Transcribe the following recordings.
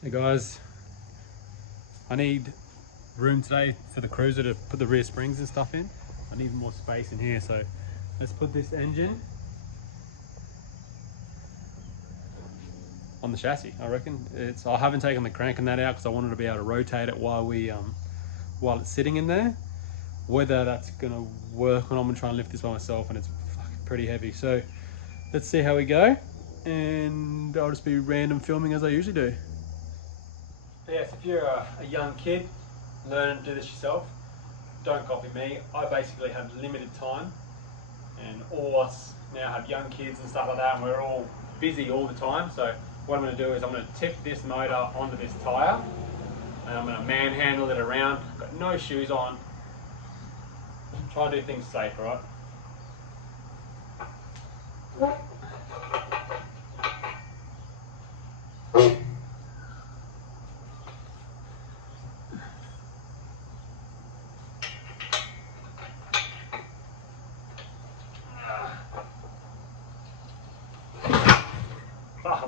Hey guys, I need room today for the cruiser to put the rear springs and stuff in. I need more space in here, so let's put this engine on the chassis. I reckon I haven't taken the crank on that out because I wanted to be able to rotate it while it's sitting in there. Whether that's gonna work when I'm gonna try and lift this by myself, and it's pretty heavy. So let's see how we go, and I'll just be random filming as I usually do. Yes, if you're a young kid learning to do this yourself, don't copy me. I basically have limited time, and all of us now have young kids and stuff like that, and we're all busy all the time. So what I'm going to do is I'm going to tip this motor onto this tyre, and I'm going to manhandle it around. I've got no shoes on. Try to do things safe, all right?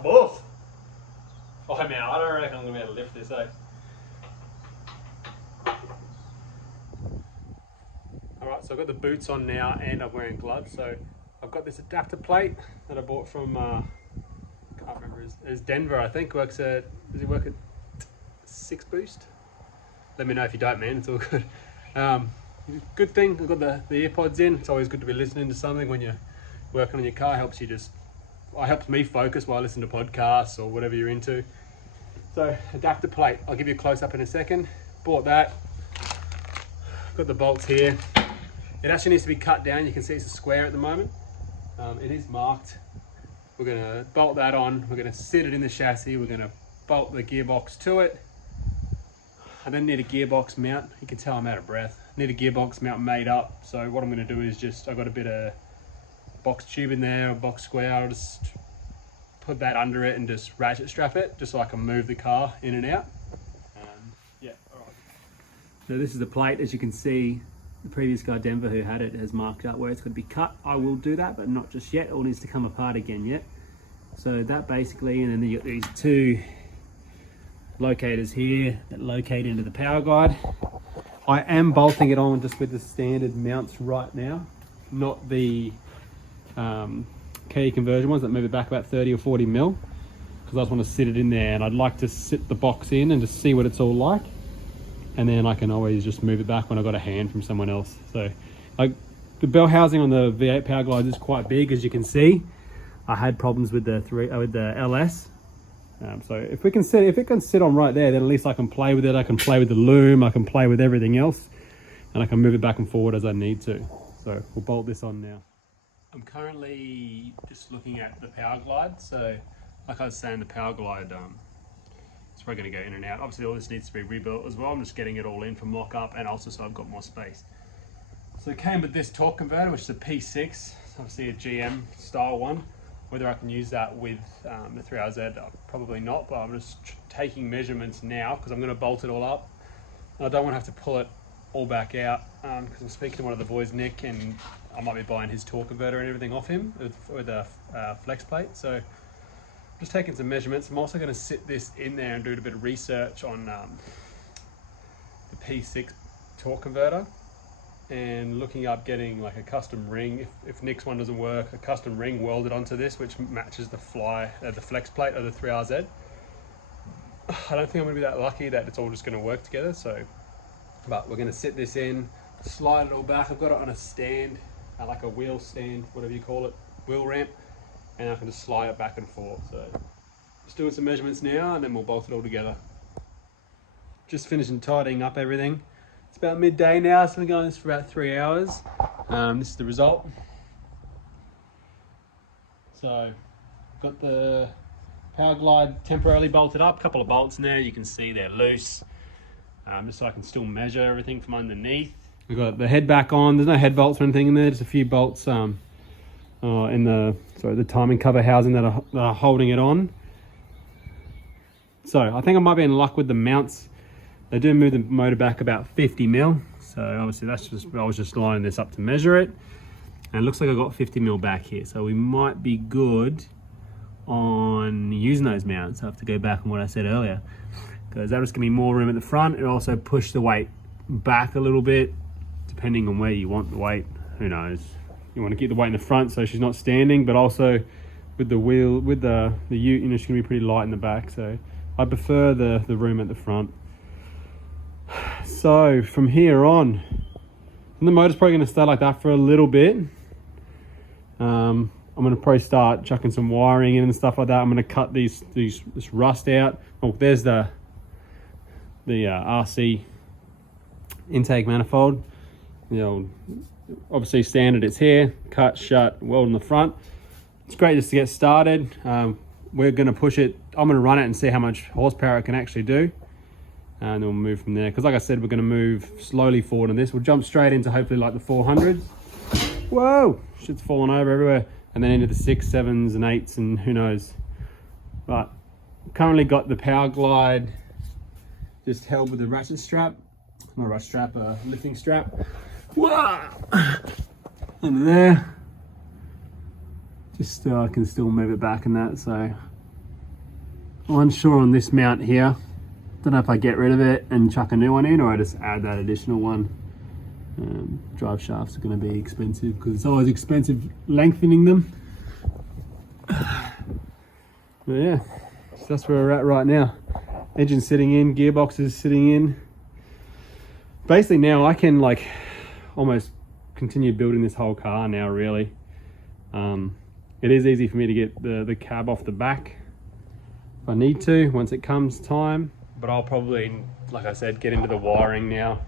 Balls. Oh man, I don't reckon I'm gonna be able to lift this, eh? Alright, so I've got the boots on now and I'm wearing gloves. So I've got this adapter plate that I bought from I can't remember, it's Denver, I think. Does it work at 6 boost? Let me know if you don't, man, it's all good. Good thing I've got the earpods in. It's always good to be listening to something when you're working on your car. Helps me focus while I listen to podcasts or whatever you're into. So adapter plate, I'll give you a close up in a second. Bought that. Got the bolts here. It actually needs to be cut down. You can see it's a square at the moment. It is marked. We're gonna bolt that on. We're gonna sit it in the chassis. We're gonna bolt the gearbox to it. I then need a gearbox mount. You can tell I'm out of breath. I need a gearbox mount made up. So what I'm gonna do is I've got a bit of box tube in there, a box square. I'll just put that under it and just ratchet strap it, just so I can move the car in and out. Yeah, all right. So this is the plate. As you can see, the previous guy, Denver, who had it, has marked out where it's going to be cut. I will do that, but not just yet. It all needs to come apart again yet. So that basically, and then you got these two locators here that locate into the Powerglide. I am bolting it on just with the standard mounts right now, not the key conversion ones that move it back about 30 or 40 mil, because I just want to sit it in there, and I'd like to sit the box in and just see what it's all like, and then I can always just move it back when I got a hand from someone else. So like the bell housing on the V8 Powerglide is quite big, as you can see. I had problems with the LS. So if it can sit on right there, then at least I can play with it. I can play with the loom, I can play with everything else, and I can move it back and forward as I need to. So we'll bolt this on now. I'm currently just looking at the Powerglide. So like I was saying, the Powerglide, it's probably going to go in and out. Obviously all this needs to be rebuilt as well. I'm just getting it all in from mock-up, and also so I've got more space. So it came with this torque converter, which is a P6. It's obviously a GM style one. Whether I can use that with the 3RZ, probably not, but I'm just taking measurements now because I'm going to bolt it all up. And I don't want to have to pull it all back out, because I'm speaking to one of the boys, Nick, and I might be buying his torque converter and everything off him with a flex plate. So just taking some measurements. I'm also going to sit this in there and do a bit of research on the P6 torque converter, and looking up getting like a custom ring, if Nick's one doesn't work, a custom ring welded onto this which matches the flex plate of the 3RZ. I don't think I'm going to be that lucky that it's all just going to work together. So, but we're going to sit this in, slide it all back. I've got it on a stand, like a wheel stand, whatever you call it, wheel ramp, and I can just slide it back and forth. So just doing some measurements now, and then we'll bolt it all together. Just finishing tidying up everything. It's about midday now, so we've been going this for about 3 hours. This is the result. So got the Powerglide temporarily bolted up, a couple of bolts in there. You can see they're loose, just so I can still measure everything from underneath. We've got the head back on. There's no head bolts or anything in there, just a few bolts in the timing cover housing that are holding it on. So I think I might be in luck with the mounts. They do move the motor back about 50 mil. So obviously I was just lining this up to measure it. And it looks like I got 50 mil back here. So we might be good on using those mounts. I have to go back on what I said earlier, because that'll just give me more room at the front. It'll also push the weight back a little bit, depending on where you want the weight. Who knows? You want to keep the weight in the front so she's not standing, but also with the wheel, with the ute, you know, she's gonna be pretty light in the back. So I prefer the room at the front. So from here on, and the motor's probably gonna stay like that for a little bit. I'm gonna probably start chucking some wiring in and stuff like that. I'm gonna cut this rust out. Oh, there's the RC intake manifold. You know, obviously standard, it's here, cut, shut, weld in the front. It's great just to get started. We're gonna push it. I'm gonna run it and see how much horsepower it can actually do, and then we'll move from there. Because like I said, we're gonna move slowly forward on this. We'll jump straight into hopefully like the 400s. Whoa, shit's falling over everywhere. And then into the 6, 7s and 8s and who knows. But currently got the Powerglide just held with a ratchet strap. Not a ratchet strap, a lifting strap. Whoa! Into there. Just I can still move it back and that, so I'm unsure on this mount here. Don't know if I get rid of it and chuck a new one in, or I just add that additional one. Drive shafts are going to be expensive because it's always expensive lengthening them. But yeah, so that's where we're at right now. Engine sitting in, gearbox is sitting in. Basically now I can like almost continue building this whole car now, really. It is easy for me to get the cab off the back if I need to once it comes time, but I'll probably, like I said, get into the wiring now.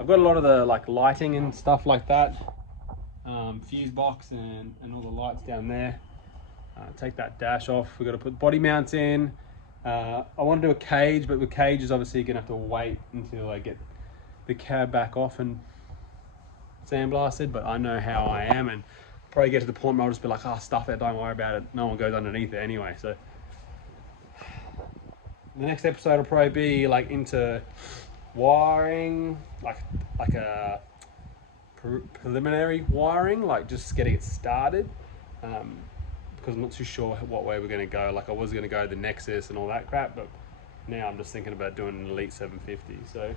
I've got a lot of the like lighting and stuff like that, fuse box and all the lights down there. Take that dash off. We've got to put body mounts in. I want to do a cage, but the cage is obviously gonna have to wait until I get the cab back off and sandblasted, but I know how I am, and probably get to the point where I'll just be like, oh, stuff it, don't worry about it. No one goes underneath it anyway. So the next episode will probably be like into wiring, like a preliminary wiring, like just getting it started, because I'm not too sure what way we're going to go. Like I was going to go the Nexus and all that crap, but now I'm just thinking about doing an Elite 750. So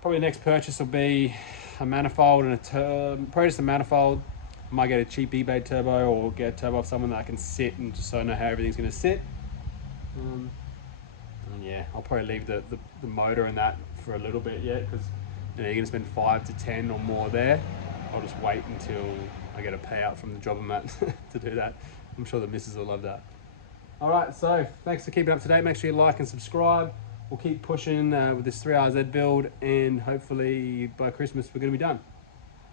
probably the next purchase will be a manifold and probably just a manifold. I might get a cheap eBay turbo or get a turbo off someone that I can sit, and just so I know how everything's going to sit. And yeah, I'll probably leave the motor and that for a little bit yet, because you know, you're going to spend 5 to 10 or more there. I'll just wait until I get a payout from the jobber mat to do that. I'm sure the missus will love that. All right, so thanks for keeping up to date. Make sure you like and subscribe. We'll keep pushing with this 3RZ build, and hopefully by Christmas we're going to be done.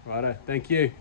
Righto, thank you.